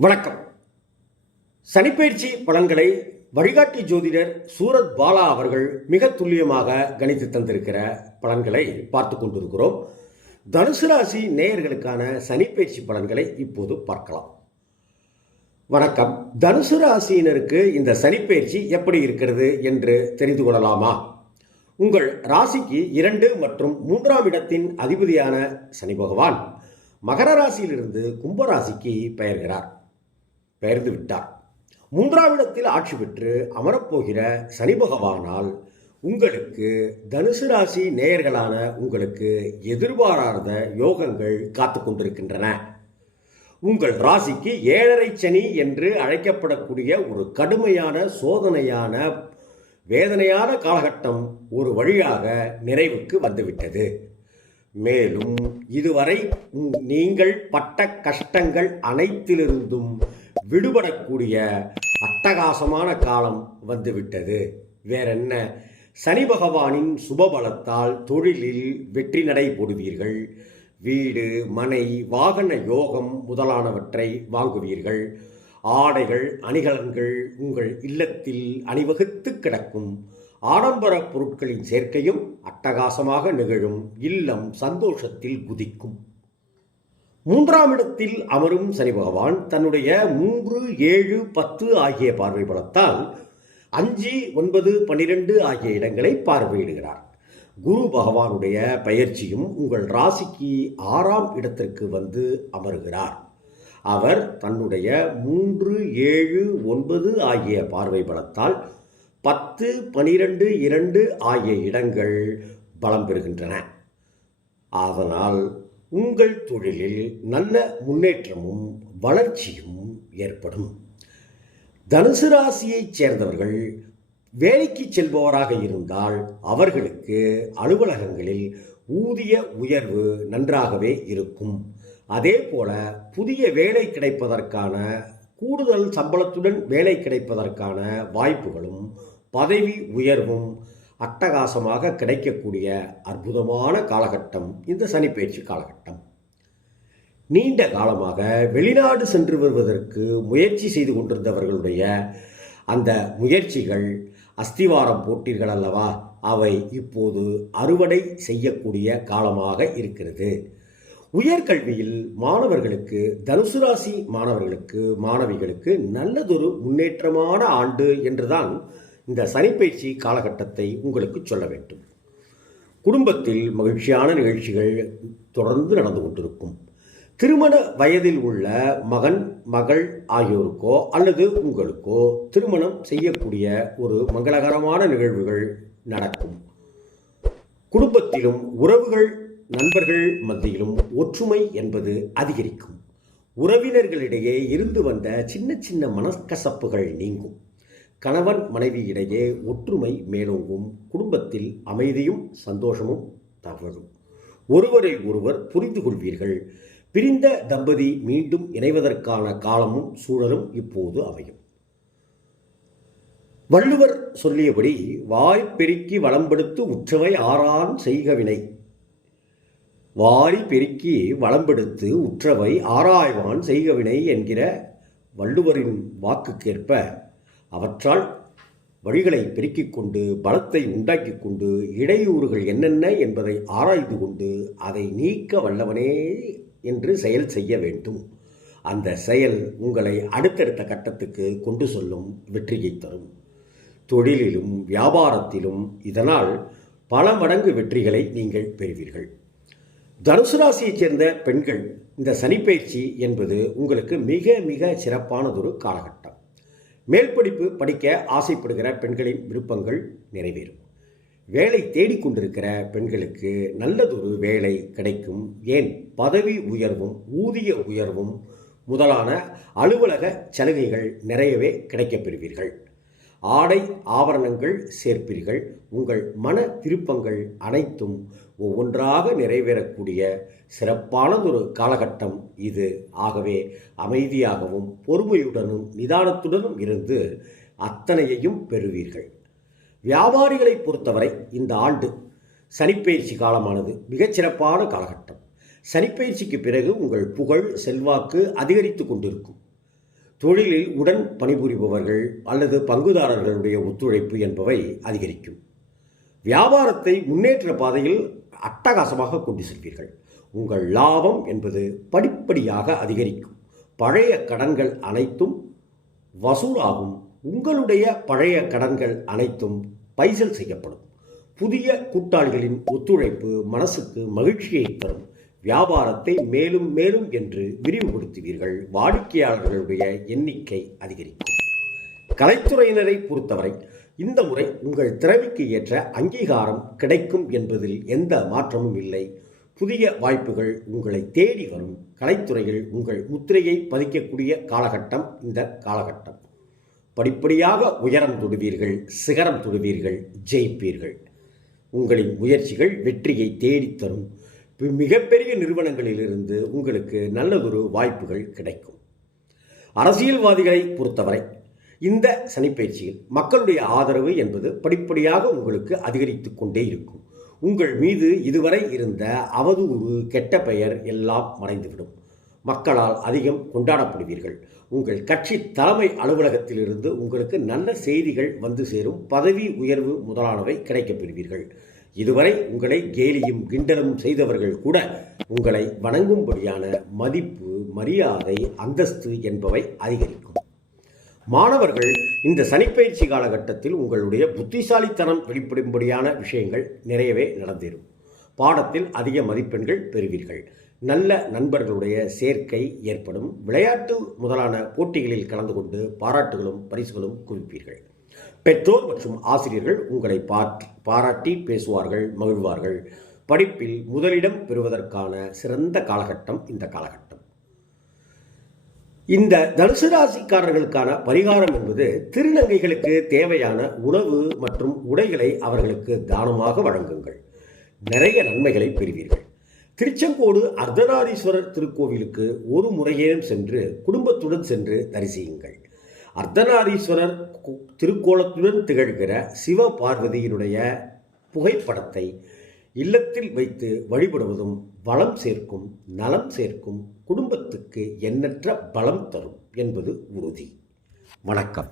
வணக்கம். சனிப்பயிற்சி பலன்களை வழிகாட்டி ஜோதிடர் சூரத் பாலா அவர்கள் மிக துல்லியமாக கணித்து தந்திருக்கிற பலன்களை பார்த்து கொண்டிருக்கிறோம். தனுசு ராசி நேயர்களுக்கான சனிப்பயிற்சி பலன்களை இப்போது பார்க்கலாம். வணக்கம். தனுசு ராசியினருக்கு இந்த சனிப்பயிற்சி எப்படி இருக்கிறது என்று தெரிந்து கொள்ளலாமா? உங்கள் ராசிக்கு இரண்டு மற்றும் மூன்றாம் இடத்தின் அதிபதியான சனி பகவான் மகர ராசியிலிருந்து கும்பராசிக்கு பெயர்கிறார். பெயர்ந்து விட்டார். மூன்றாவிடத்தில் ஆட்சி பெற்று அமரப்போகிற சனி பகவானால் உங்களுக்கு தனுசு ராசி நேயர்களான உங்களுக்கு எதிர்பாராத யோகங்கள் காத்து கொண்டிருக்கின்றன. உங்கள் ராசிக்கு ஏழரை சனி என்று அழைக்கப்படக்கூடிய ஒரு கடுமையான சோதனையான வேதனையான காலகட்டம் ஒரு வழியாக நிறைவுக்கு வந்துவிட்டது. மேலும் இதுவரை நீங்கள் பட்ட கஷ்டங்கள் அனைத்திலிருந்தும் விடுபடக்கூடிய அட்டகாசமான காலம் வந்துவிட்டது. வேறென்ன? சனி பகவானின் சுபபலத்தால் தொழிலில் வெற்றி நடைபோடுவீர்கள். வீடு மனை வாகன யோகம் முதலானவற்றை வாங்குவீர்கள். ஆடைகள் அணிகலன்கள் உங்கள் இல்லத்தில் அணிவகுத்து கிடக்கும். ஆடம்பர பொருட்களின் சேர்க்கையும் அட்டகாசமாக நிகழும். இல்லம் சந்தோஷத்தில் குதிக்கும். மூன்றாம் இடத்தில் அமரும் சனி பகவான் தன்னுடைய மூன்று ஏழு பத்து ஆகிய பார்வை பலத்தால் அஞ்சு ஒன்பது பன்னிரெண்டு ஆகிய இடங்களை பார்வையிடுகிறார். குரு பகவானுடைய பயிற்சியும் உங்கள் ராசிக்கு ஆறாம் இடத்திற்கு வந்து அமருகிறார். அவர் தன்னுடைய மூன்று ஏழு ஒன்பது ஆகிய பார்வை பலத்தால் பத்து பனிரெண்டு இரண்டு ஆகிய இடங்கள் பலம் பெறுகின்றன. அதனால் உங்கள் தொழிலில் நல்ல முன்னேற்றமும் வளர்ச்சியும் ஏற்படும். தனுசு ராசியைச் சேர்ந்தவர்கள் வேலைக்கு செல்பவராக இருந்தால் அவர்களுக்கு அலுவலகங்களில் ஊதிய உயர்வு நன்றாகவே இருக்கும். அதே போல புதிய வேலை கிடைப்பதற்கான கூடுதல் சம்பளத்துடன் வேலை கிடைப்பதற்கான வாய்ப்புகளும் பதவி உயர்வும் அட்டகாசமாக கிடைக்கக்கூடிய அற்புதமான காலகட்டம் இந்த சனிப்பயிற்சி காலகட்டம். நீண்ட காலமாக வெளிநாடு சென்று வருவதற்கு முயற்சி செய்து கொண்டிருந்தவர்களுடைய அந்த முயற்சிகள் அஸ்திவாரம் போட்டீர்கள் அல்லவா? அவை இப்போது அறுவடை செய்யக்கூடிய காலமாக இருக்கிறது. உயர்கல்வியில் மாணவர்களுக்கு தனுசு ராசி மாணவர்களுக்கு மாணவிகளுக்கு நல்லதொரு முன்னேற்றமான ஆண்டு என்றுதான் இந்த சனிப்பயிற்சி காலகட்டத்தை உங்களுக்கு சொல்ல வேண்டும். குடும்பத்தில் மகிழ்ச்சியான நிகழ்ச்சிகள் தொடர்ந்து நடந்து கொண்டிருக்கும். திருமண வயதில் உள்ள மகன் மகள் ஆகியோருக்கோ அல்லது உங்களுக்கோ திருமணம் செய்யக்கூடிய ஒரு மங்களகரமான நிகழ்வுகள் நடக்கும். குடும்பத்திலும் உறவுகள் நண்பர்கள் மத்தியிலும் ஒற்றுமை என்பது அதிகரிக்கும். உறவினர்களிடையே இருந்து வந்த சின்ன சின்ன மனக்கசப்புகள் நீங்கும். கணவன் மனைவி இடையே ஒற்றுமை மேலோங்கும். குடும்பத்தில் அமைதியும் சந்தோஷமும் தவறும். ஒருவரை ஒருவர் புரிந்து கொள்வீர்கள். பிரிந்த தம்பதி மீண்டும் இணைவதற்கான காலமும் சூழலும் இப்போது அமையும். வள்ளுவர் சொல்லியபடி வாய் பெருக்கி வளம்படுத்து உற்றவை ஆறான் செய்கவினை வாரி பெருக்கி வளம்பெடுத்து உற்றவை ஆராய்வான் செய்கவினை என்கிற வள்ளுவரின் வாக்குக்கேற்ப அவற்றால் வழிகளை பெருக்கிக் கொண்டு பலத்தை உண்டாக்கி கொண்டு இடையூறுகள் என்னென்ன என்பதை ஆராய்ந்து கொண்டு அதை நீக்க வல்லவனே என்று செயல் செய்ய வேண்டும். அந்த செயல் உங்களை அடுத்தடுத்த கட்டத்துக்கு கொண்டு சொல்லும் வெற்றியை தரும். தொழிலிலும் வியாபாரத்திலும் இதனால் பல மடங்கு வெற்றிகளை நீங்கள் பெறுவீர்கள். தனுசு ராசியைச் சேர்ந்த பெண்கள் இந்த சனிப்பயிற்சி என்பது உங்களுக்கு மிக மிக சிறப்பானதொரு காலகட்டம். மேல் படிப்பு படிக்க ஆசைப்படுகிற பெண்களின் விருப்பங்கள் நிறைவேறும். வேலை தேடிக்கொண்டிருக்கிற பெண்களுக்கு நல்லதொரு வேலை கிடைக்கும். ஏன்? பதவி உயர்வும் ஊதிய உயர்வும் முதலான அலுவலக சலுகைகள் நிறையவே கிடைக்கப்பெறுவீர்கள். ஆடை ஆபரணங்கள் சேர்ப்பீர்கள். உங்கள் மன திருப்பங்கள் அனைத்தும் ஒவ்வொன்றாக நிறைவேறக்கூடிய சிறப்பானதொரு காலகட்டம் இது. ஆகவே அமைதியாகவும் பொறுமையுடனும் நிதானத்துடனும் இருந்து அத்தனையையும் பெறுவீர்கள். வியாபாரிகளை பொறுத்தவரை இந்த ஆண்டு சனிப்பயிற்சி காலமானது மிகச்சிறப்பான காலகட்டம். சனிப்பயிற்சிக்கு பிறகு உங்கள் புகழ் செல்வாக்கு அதிகரித்து கொண்டிருக்கும். தொழிலில் உடன் பணிபுரிபவர்கள் அல்லது பங்குதாரர்களுடைய ஒத்துழைப்பு என்பவை அதிகரிக்கும். வியாபாரத்தை முன்னேற்ற பாதையில் அட்டகாசமாக கொண்டு செல்வீர்கள். உங்கள் லாபம் என்பது படிப்படியாக அதிகரிக்கும். பழைய கடன்கள் அனைத்தும் வசூலாகும். உங்களுடைய பழைய கடன்கள் அனைத்தும் பைசல் செய்யப்படும். புதிய கூட்டாளிகளின் ஒத்துழைப்பு மனசுக்கு மகிழ்ச்சியை தரும். வியாபாரத்தை மேலும் மேலும் என்று விரிவுபடுத்துவீர்கள். வாடிக்கையாளர்களுடைய எண்ணிக்கை அதிகரிக்கும். கலைத்துறையினரை பொறுத்தவரை இந்த முறை உங்கள் திறமைக்கு ஏற்ற அங்கீகாரம் கிடைக்கும் என்பதில் எந்த மாற்றமும் இல்லை. புதிய வாய்ப்புகள் உங்களை தேடி வரும். கலைத்துறையில் உங்கள் முத்திரையை பதிக்கக்கூடிய காலகட்டம் இந்த காலகட்டம். படிப்படியாக உயரம் தொடுவீர்கள் சிகரம் தொடுவீர்கள் ஜெயிப்பீர்கள். உங்களின் முயற்சிகள் வெற்றியை தேடித்தரும். மிகப்பெரிய நிறுவனங்களிலிருந்து உங்களுக்கு நல்லதொரு வாய்ப்புகள் கிடைக்கும். அரசியல்வாதிகளை பொறுத்தவரை இந்த சனிப்பயிற்சியில் மக்களுடைய ஆதரவு என்பது படிப்படியாக உங்களுக்கு அதிகரித்து கொண்டே இருக்கும். உங்கள் மீது இதுவரை இருந்த அவதூறு கெட்ட பெயர் எல்லாம் மறைந்துவிடும். மக்களால் அதிகம் கொண்டாடப்படுவீர்கள். உங்கள் கட்சி தலைமை அலுவலகத்திலிருந்து உங்களுக்கு நல்ல செய்திகள் வந்து சேரும். பதவி உயர்வு முதலானவை கிடைக்கப் பெறுவீர்கள் இதுவரை உங்களை கேலியும் கிண்டலும் செய்தவர்கள் கூட உங்களை வணங்கும்படியான மதிப்பு மரியாதை அந்தஸ்து என்பவை அதிகரிக்கும். மாணவர்கள் இந்த சனிப்பயிற்சி காலகட்டத்தில் உங்களுடைய புத்திசாலித்தனம் வெளிப்படும்படியான விஷயங்கள் நிறையவே நடந்தேறும். பாடத்தில் அதிக மதிப்பெண்கள் பெறுவீர்கள். நல்ல நண்பர்களுடைய சேர்க்கை ஏற்படும். விளையாட்டு முதலான போட்டிகளில் கலந்து கொண்டு பாராட்டுகளும் பரிசுகளும் குவிப்பீர்கள். பெற்றோர் மற்றும் ஆசிரியர்கள் உங்களை பாட் பாராட்டி பேசுவார்கள் மகிழ்வார்கள். படிப்பில் முதலிடம் பெறுவதற்கான சிறந்த காலகட்டம் இந்த காலகட்டம். இந்த தனுசு ராசிக்காரர்களுக்கான பரிகாரம் என்பது திருநங்கைகளுக்கு தேவையான உணவு மற்றும் உடைகளை அவர்களுக்கு தானமாக வழங்குங்கள். நிறைய நன்மைகளை பெறுவீர்கள். திருச்செங்கோடு அர்த்தநாதீஸ்வரர் திருக்கோவிலுக்கு ஒரு முறையேனும் சென்று குடும்பத்துடன் சென்று தரிசியுங்கள். அர்த்தநாரீஸ்வரர் திருக்கோலத்துடன் திகழ்கிற சிவ பார்வதியினுடைய புகைப்படத்தை இல்லத்தில் வைத்து வழிபடுவதும் வளம் சேர்க்கும் நலம் சேர்க்கும் குடும்பத்துக்கு எண்ணற்ற பலம் தரும் என்பது உறுதி. வணக்கம்.